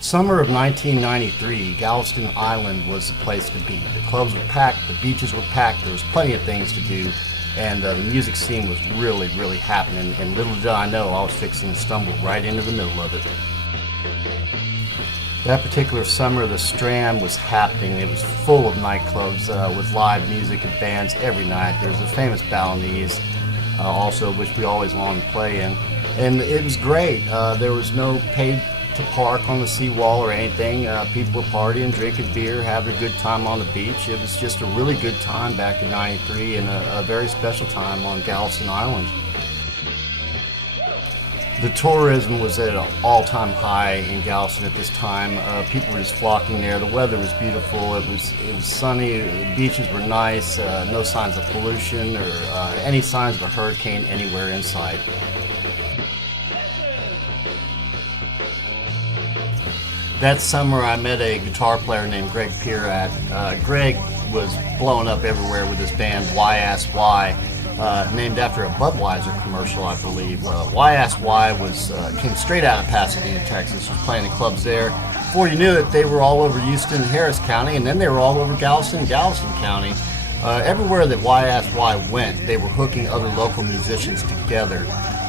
Summer of 1993, Galveston Island was the place to be. The clubs were packed, the beaches were packed, there was plenty of things to do, and the music scene was really, really happening, and little did I know I was fixing to stumble right into the middle of it. That particular summer, the Strand was happening. It was full of nightclubs with live music and bands every night. There was a famous Balinese, also, which we always wanted to play in, and it was great. There was no paid to park on the seawall or anything. People were partying, drinking beer, having a good time on the beach. It was just a really good time back in '93 and a very special time on Galveston Island. The tourism was at an all-time high in Galveston at this time. People were just flocking there. The weather was beautiful. It was sunny. The beaches were nice. No signs of pollution or any signs of a hurricane anywhere in sight. That summer, I met a guitar player named Greg Pierrat. Greg was blowing up everywhere with his band Why Ask Why, named after a Budweiser commercial, I believe. Why Ask Why came straight out of Pasadena, Texas. Was playing in clubs there. Before you knew it, they were all over Houston, Harris County, and then they were all over Galveston and Galveston County. Everywhere that Why Ask Why went, they were hooking other local musicians together.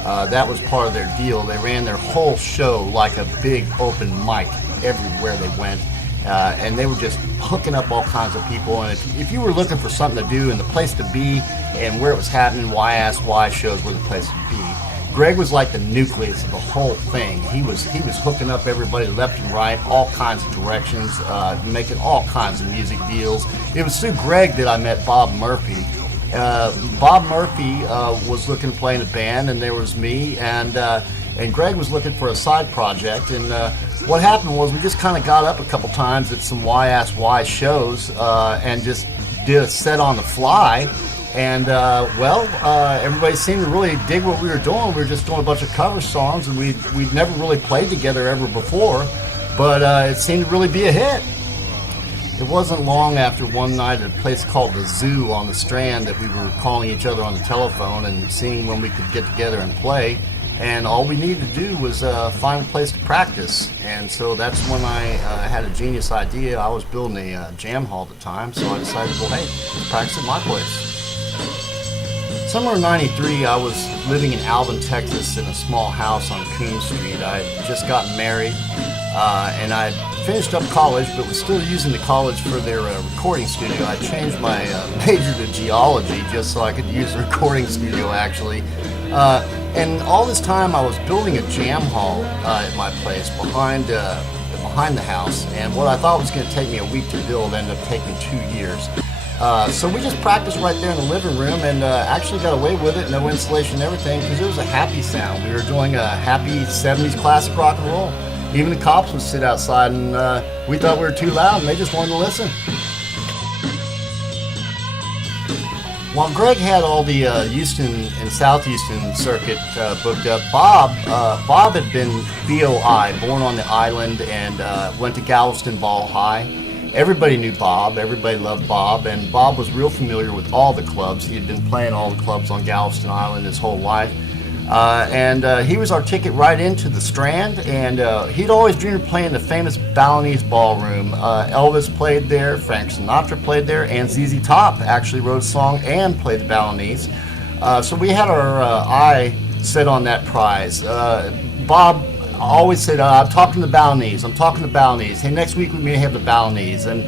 That was part of their deal. They ran their whole show like a big open mic everywhere they went, and they were just hooking up all kinds of people. And if you were looking for something to do and the place to be and where it was happening, Why Ask Why shows were the place to be. Greg was like the nucleus of the whole thing. He was hooking up everybody left and right, all kinds of directions, making all kinds of music deals. It was through Greg that I met Bob Murphy. Bob Murphy was looking to play in a band, and there was me, and Greg was looking for a side project. And what happened was we just kind of got up a couple times at some Why Ask Why shows and just did a set on the fly. And everybody seemed to really dig what we were doing. We were just doing a bunch of cover songs, and we'd never really played together ever before, but it seemed to really be a hit. It wasn't long after one night at a place called the Zoo on the Strand that we were calling each other on the telephone and seeing when we could get together and play. And all we needed to do was find a place to practice. And so that's when I had a genius idea. I was building a jam hall at the time, so I decided, well, hey, let's practice at my place. Summer of '93, I was living in Alvin, Texas in a small house on Coon Street. I had just gotten married, and I finished up college, but was still using the college for their recording studio. I changed my major to geology just so I could use the recording studio, actually. And all this time I was building a jam hall at my place behind the house, and what I thought was going to take me a week to build ended up taking 2 years. So we just practiced right there in the living room and actually got away with it, no installation and everything, because it was a happy sound. We were doing a happy 70s classic rock and roll. Even the cops would sit outside, and we thought we were too loud, and they just wanted to listen. While Greg had all the Houston and South Houston circuit booked up, Bob had been BOI, born on the island, and went to Galveston Ball High. Everybody knew Bob, everybody loved Bob, and Bob was real familiar with all the clubs. He had been playing all the clubs on Galveston Island his whole life. And he was our ticket right into the Strand, and he'd always dreamed of playing the famous Balinese Ballroom. Elvis played there, Frank Sinatra played there, and ZZ Top actually wrote a song and played the Balinese. So we had our eye set on that prize. Bob always said, I'm talking to the Balinese, Hey, next week we may have the Balinese. And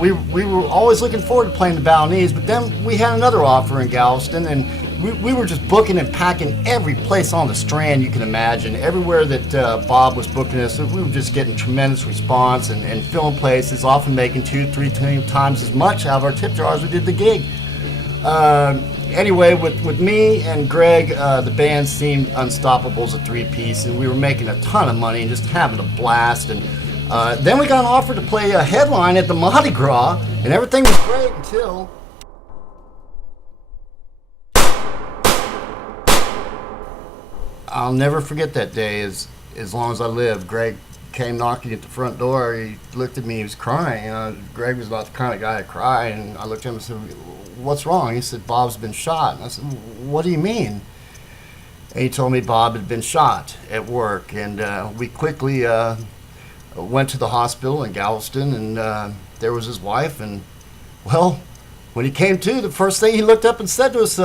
we were always looking forward to playing the Balinese, but then we had another offer in Galveston, and we were just booking and packing every place on the Strand you can imagine. Everywhere that Bob was booking us, we were just getting tremendous response and filling places, often making 2-3 times as much out of our tip jar as we did the gig. Anyway, with me and Greg, the band seemed unstoppable as a three-piece, and we were making a ton of money and just having a blast. And then we got an offer to play a headline at the Mardi Gras, and everything was great until... I'll never forget that day as long as I live. Greg came knocking at the front door. He looked at me, he was crying. Greg was not the kind of guy to cry, and I looked at him and said, what's wrong? He said, Bob's been shot. And I said, what do you mean? And he told me Bob had been shot at work, and we quickly went to the hospital in Galveston, and there was his wife. And well, when he came to, the first thing he looked up and said to us,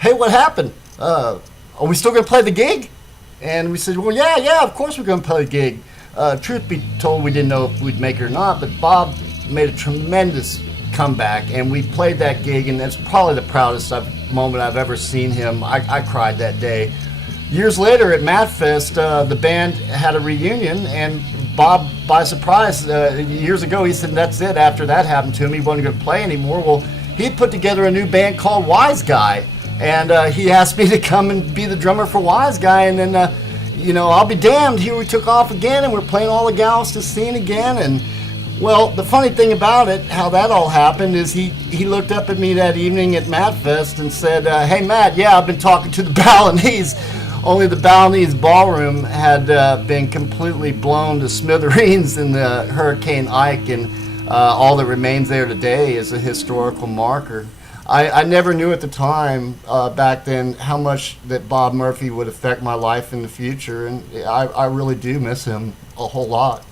"Hey, what happened? Are we still going to play the gig?" And we said, "Well, yeah, of course we're going to play the gig." Truth be told, we didn't know if we'd make it or not, but Bob made a tremendous comeback, and we played that gig, and that's probably the proudest moment I've ever seen him. I cried that day. Years later at MattFest, the band had a reunion, and Bob, by surprise, years ago, he said that's it. After that happened to him, he wasn't going to play anymore. Well, he put together a new band called Wise Guy, and he asked me to come and be the drummer for Wise Guy, and then, I'll be damned, here we took off again, and we're playing all the Galveston scene again. And well, the funny thing about it, how that all happened, is he looked up at me that evening at MattFest and said, "Hey, Matt, yeah, I've been talking to the Balinese." Only the Balinese ballroom had been completely blown to smithereens in the Hurricane Ike, and all that remains there today is a historical marker. I never knew at the time, back then, how much that Bob Murphy would affect my life in the future, and I really do miss him a whole lot.